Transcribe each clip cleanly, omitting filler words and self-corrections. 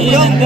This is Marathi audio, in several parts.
Yeah.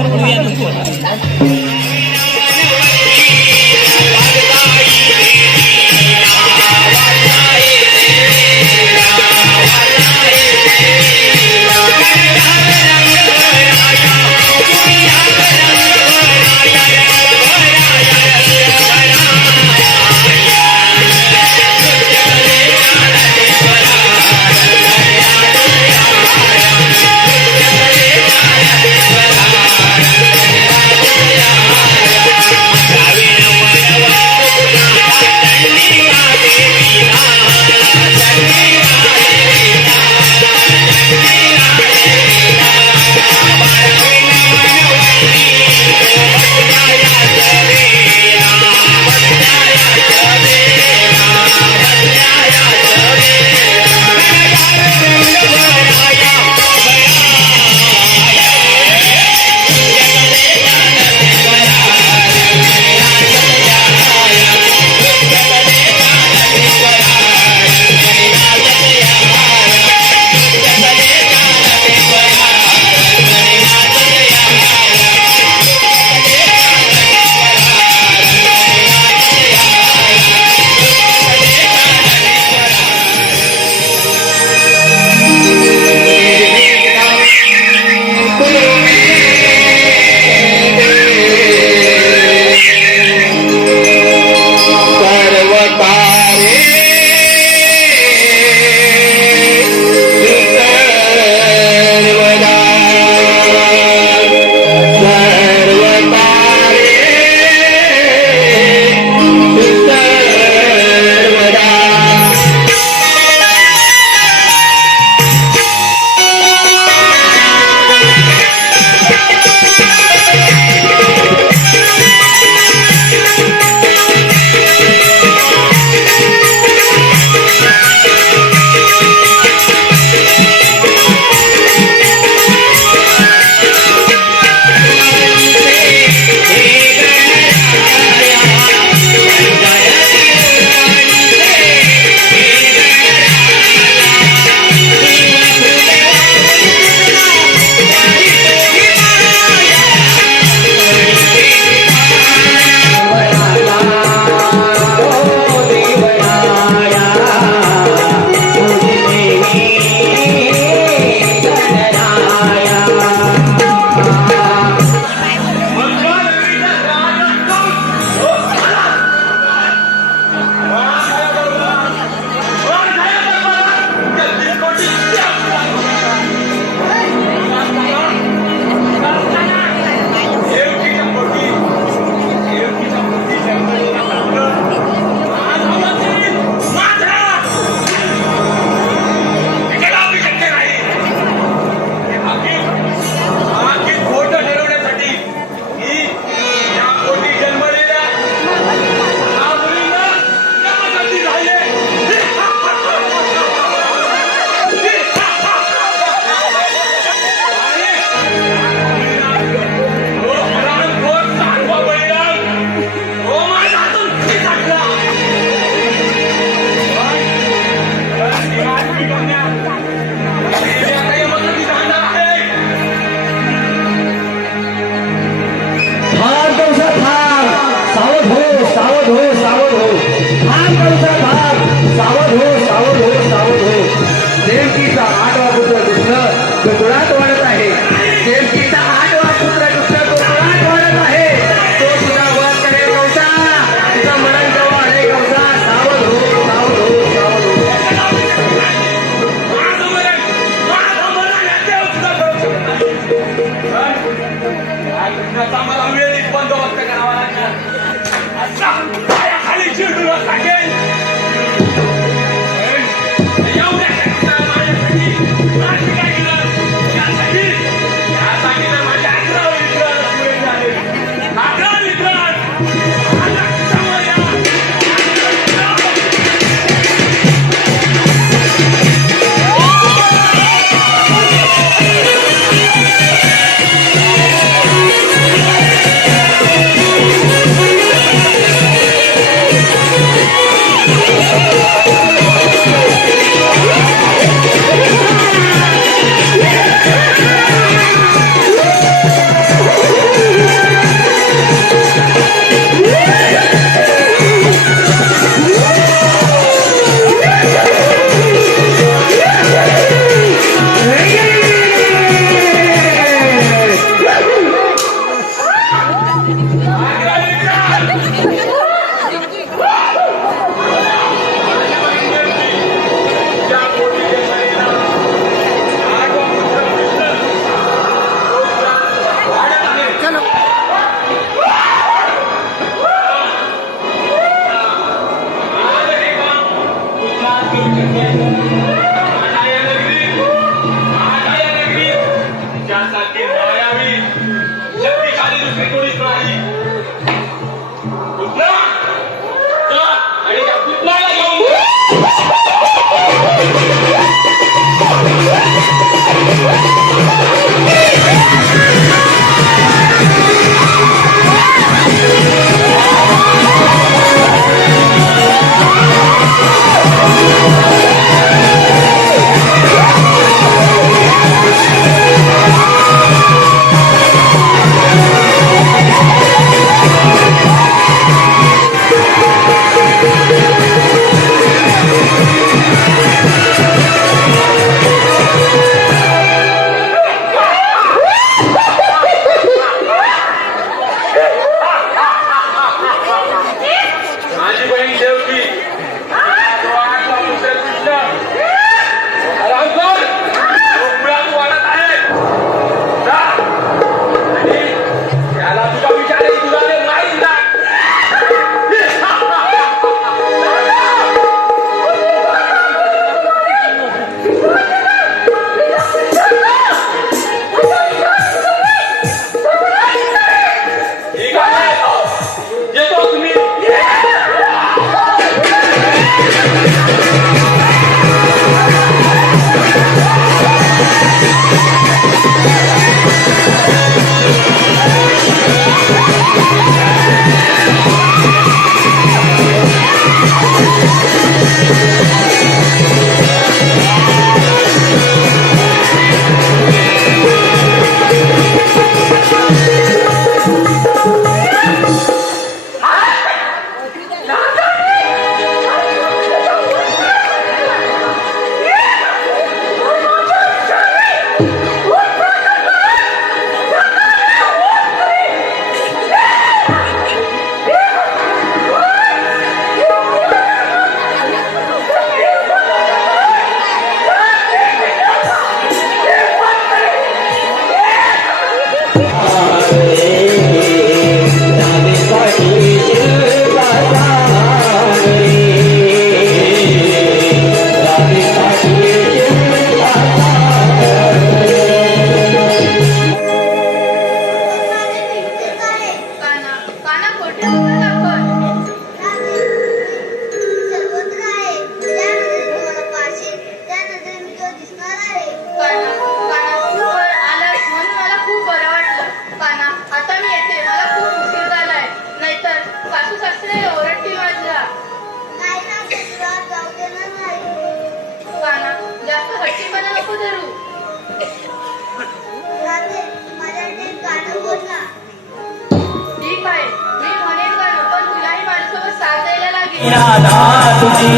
राधा तुझी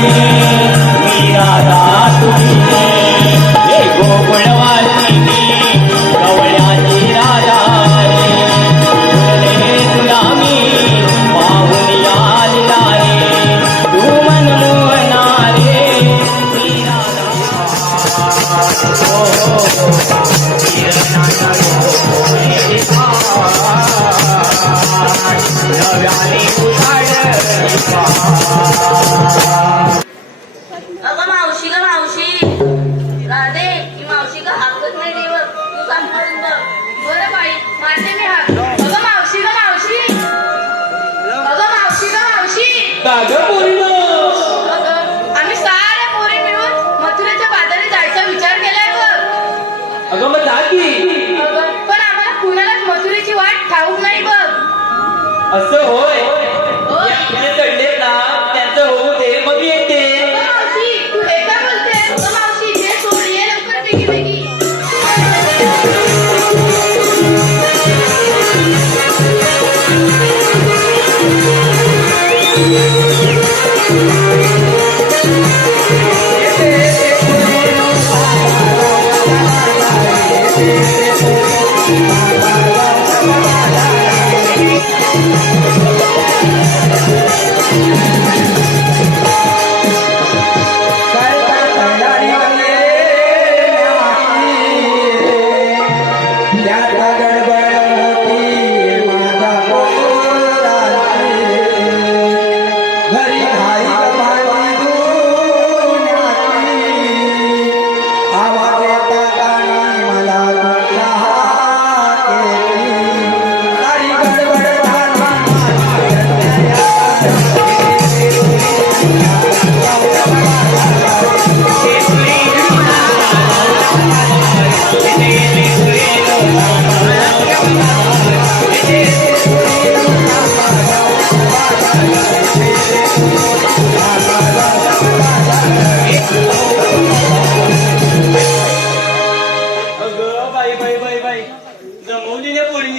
मी राधा तुझी हे गोकुळवासिनी गवळ्याची राधा रे तुला मी पाहून आलेला रे तू मनमोहना रे मी राधा नव्याने उजाड अगं मावशी ग मावशी राधे ही मावशी का हाकत नाही देव तू सांभाळून बघ बरं बाई मारते मी हाक अगं मावशी ग मावशी अगं मावशी ग मावशी अगं आम्ही साऱ्या पोरी मिळून मथुरेच्या बाजारी जायचा विचार केलाय बघ अगं मग जा की अगं पण आम्हाला कुणालाच मथुरेची वाट ठाऊक नाही बघ असं होय चढले ना त्यांचं होऊ दे मग येते मावशी तू हे काय बोलते अगं मावशी जे सोडली आहे लवकर बेगी बेगी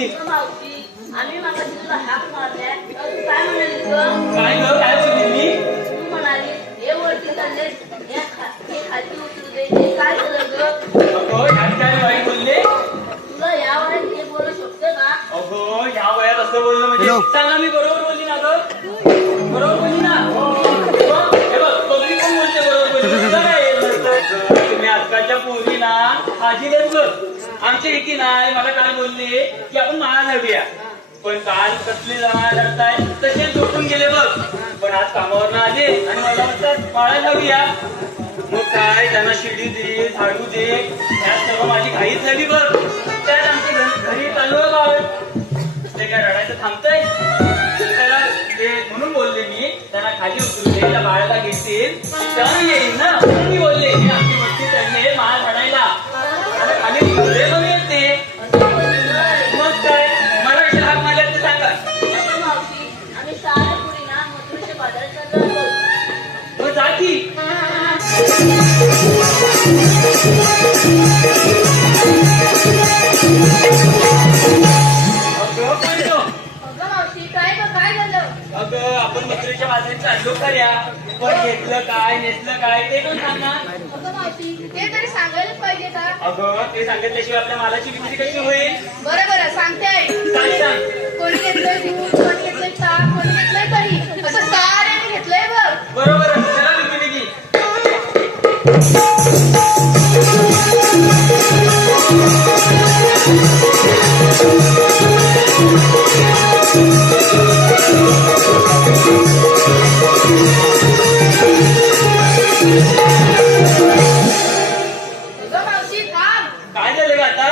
आम्ही मागा तुला हाक मारल्या तू काय म्हणाली काय बोलली मी तू म्हणाली हे वरती चालले हे खाली उतरू दे हे काय झालं ग काय बाई बोलले तुला या वयात हे बोलू शकतो का अगो या वयात असं बोललं म्हणजे सांगा मी बरोबर बोलली ना ग बरोबर बोलली ना हे बघ पब्लिक पण बोलते बरोबर बोलली तुम्ही आजकालच्या पोरी ना हाजी देत बघ आमच्या एकी नाही मला काय बोलले की आपण माळा घालूया पण काल कसले जमा करताय तसे झोपून गेले बघ पण आज कामावर ना आले आणि मला म्हणतात माळा घालूया मग काय त्यांना शिडी दे झाडू दे त्यात सर्व माझी घाईच झाली बघ त्यात आमच्या घरी चालू ते काय रडायचं थांबतंय त्याला ते म्हणून बोलले मी त्यांना खाली उतरू दे त्या बाळाला घेतील तेव्हा येईल ना म्हणून मी बोलले की आमची मस्ती चढले माळ म्हणायला आणि खाली उतरले मग येते मग काय मला कशा हाक मारल्या ते सांगा मावशी आम्ही साऱ्या पुरी ना मथुरेच्या बाजारात चाललो मग जा की अगं मावशी काय झालं अगं आपण मथुरेच्या बाजारात चाललो खऱ्या पण घेतलं काय नेसलं काय ते पण सांग ना अगं मावशी ते तरी सांगायलाच पाहिजे का अगं ते सांगितल्याशिवाय आपल्या मालाची विक्री कशी होईल बरं सांगते आई सांग कोणी घेतलंय दूध कोणी घेतलंय ताक कोणी घेतलंय दही असं साऱ्याने घेतलंय बघ बरोबर चला विक्री काय झालं ग आता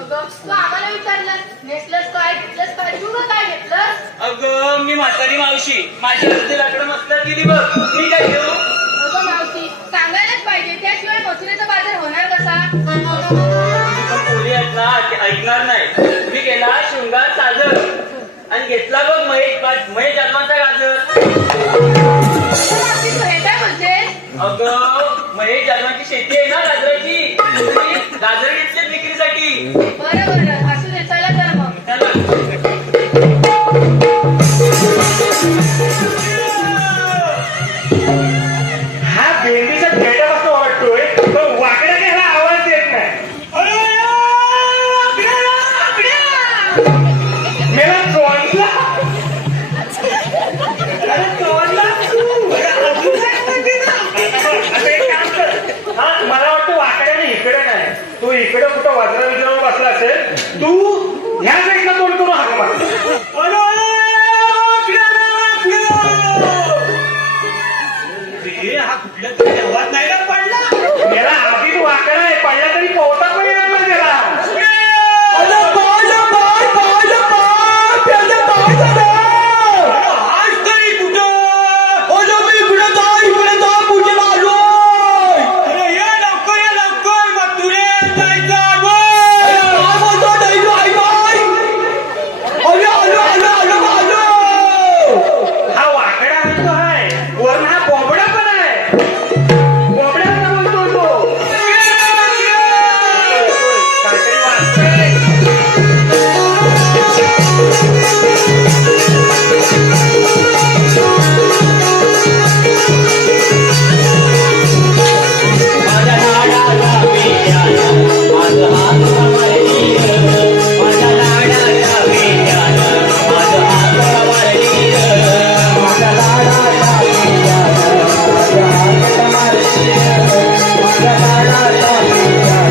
तू आम्हाला विचारलं नेसलंस काय घेतलंस काय तू काय घेतलं अगं मी म्हातारी मावशी माझी अर्धी लाकडं मस्तक गेली बघ मी काय घेऊ अगं मावशी सांगायलाच पाहिजे त्याशिवाय मथुरेचा बाजार होणार कसा पोरी आहेत ना ऐकणार नाही मी गेला शृंगार साजर आणि घेतला बघ महेश जन्माचा गाजर हे काय बोलते अगं महेश जन्माची शेती आहे ना गाजराची गाजर घेतले विक्रीसाठी बरं असू दे चला तर मग चला तिकडे कुठं वाजरा विजरावर बसला असेल, तू ह्या साईडला तोंड करून हाक मार. हा कुठल्या तरी देवात नाही ना पडला. मेरा आधीच वाकडा आहे, पडला तरी पोहता पण येणार नाही त्याला. हा वाकडा तो आहे, वरून हा बोबडा पण आहे. बोबड्याचा बोलतो तो. काहीतरी वाचतोय. माझ्या लाडाला वेड्याला माझं हात कमरलीर. माझ्या लाडाला वेड्याला माझं हात कमरलीर. माझ्या लाडाला वेड्याला माझं हात कमरलीर. माझ्या लाडाला वेड्याला माझं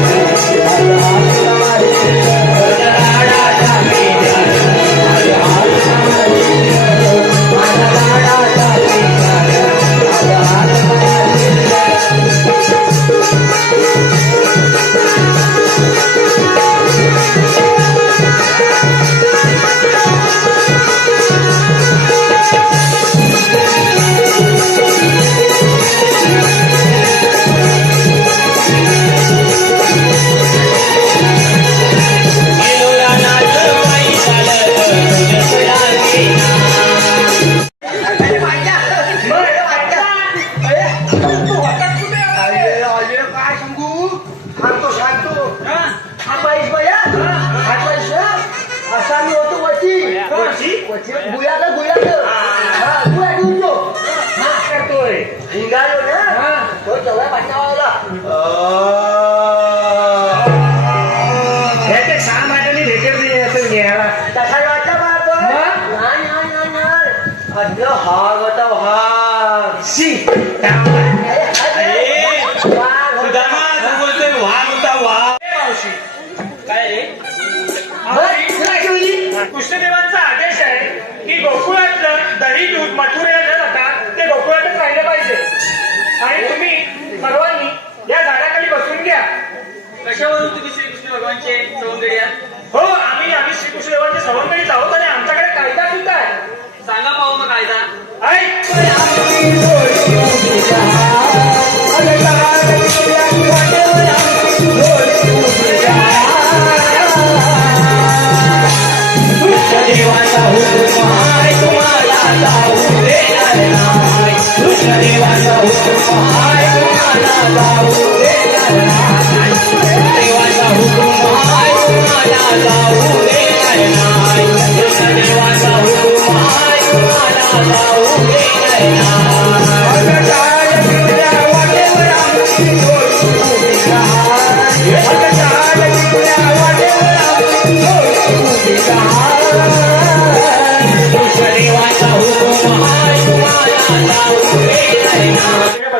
हात कमरलीर. माझ्या लाडाला वेड्याला माझं हात कमरलीर. माझ्या लाडाला वेड्याला माझं हात कमरलीर. काय सांगू, सांगतो. हा बाईस बया, हा पैसा असा मी होतो वची गुयाला गुया घेऊन जो करतोय हिंगायो ना तो जवळ पाठवायला. ह्याचे 6 महिन्यांनी भेटेल नाही असं घ्यायला तसा वाटला पाहतो. नाही अगं हा गता हा शी सुदामा तू बोलतोय वाघ होता वाघ. मावशी काय रे? कृष्णदेवांचा आदेश आहे की गोकुळातलं दही दूध मथुरेला न जाता ते गोकुळातच राहिलं पाहिजे. आणि तुम्ही सर्वांनी या झाडाखाली बसून घ्या. कशावरून तुम्ही श्रीकृष्ण भगवानचे सवंगडी आहात? हो, आम्ही श्रीकृष्णदेवांचे सवंगडीच आहोत आणि आमच्याकडे कायदा सुद्धा आहे. सांगा पाहू मग कायदा. कृष्णदेवाचा हुकूम आहे तुम्हाला जाऊ देणार नाही. कृष्णदेवाचा हुकूम आहे तुम्हाला जाऊ देणार नाही. कृष्णदेवाचा हुकूम आहे तुम्हाला जाऊ देणार नाही. कृष्णदेवाचा हुकूम आहे तुम्हाला जाऊ देणार नाही. कृष्णदेवाचा हुकूम आहे तुम्हाला जाऊ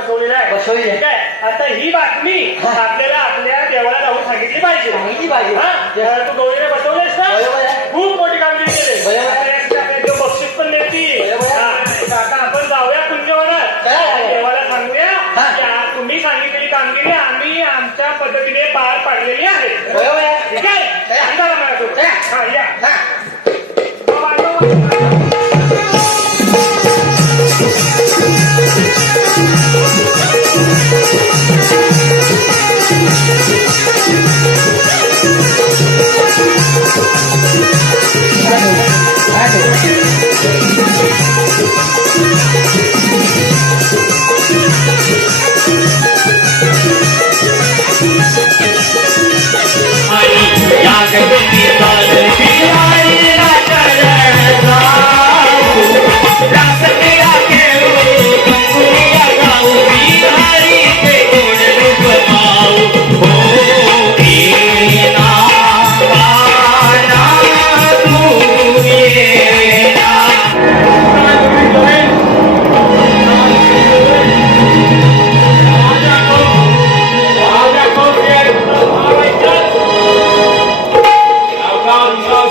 बसवलेलं आहे. ठीक आहे. आता ही बातमी आपल्याला आपल्या देवाला जाऊन सांगितली पाहिजे. हा? तू गौरीने बसवलेस ना, खूप मोठी कामगिरी केली. आपल्या बक्षीस पण देतील. आता आपण जाऊया कुंजवनात, देवाला सांगूया की आज तुम्ही सांगितलेली कामगिरी आम्ही आमच्या पद्धतीने पार पाडलेली आहे. ठीक आहे. सांगा मला तू. हा, या.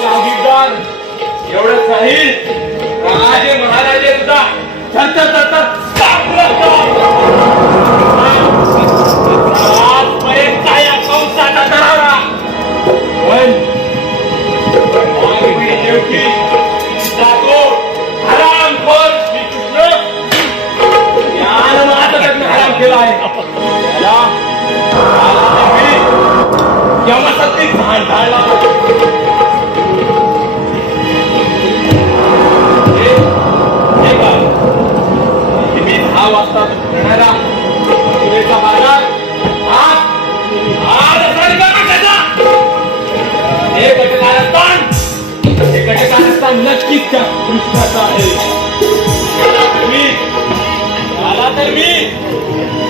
जागीरदार एवढंच नाही राजे महाराजे सुद्धा आजपर्यंत या कंसाचा धरावा पण मागवी शेवटी जातो हरामखोर श्रीकृष्ण यानं महाराजांना हराम केला आहे यमसत्ती घाण ढाळला मी 10 वाजता येणारा पुरेचा बाजार आज हे घटकारस्थान नक्कीच त्या कृष्णाचं आहे मला तर मी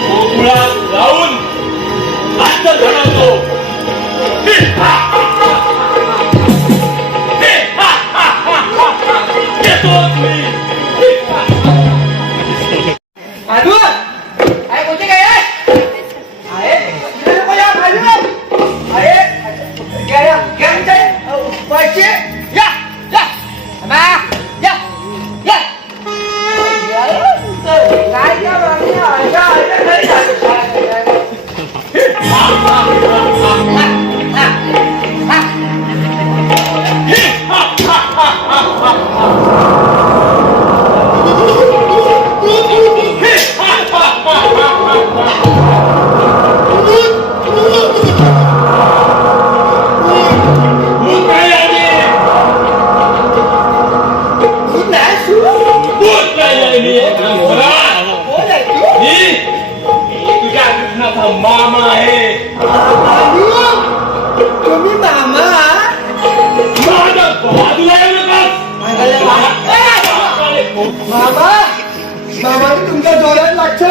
गोकुळात जाऊन आत्ता घडवतो येतोच मी Aduh! Ayo kucing ayo! Ayo! Kita mau yang ayo! Ayo! Gaya! Gaya! Baca! Ya! Ya! Apa? Ya! Ya! Kaya orangnya ada तुझ्या कृष्णाचा मामा आहे तुम्ही मामा माझा बाजूला येऊ नकास मामा मामाने तुमच्या डोळ्यात लागतो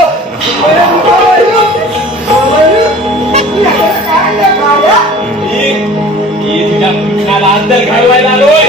मी तुझ्या कृष्णाला अंतर घालवायला आलोय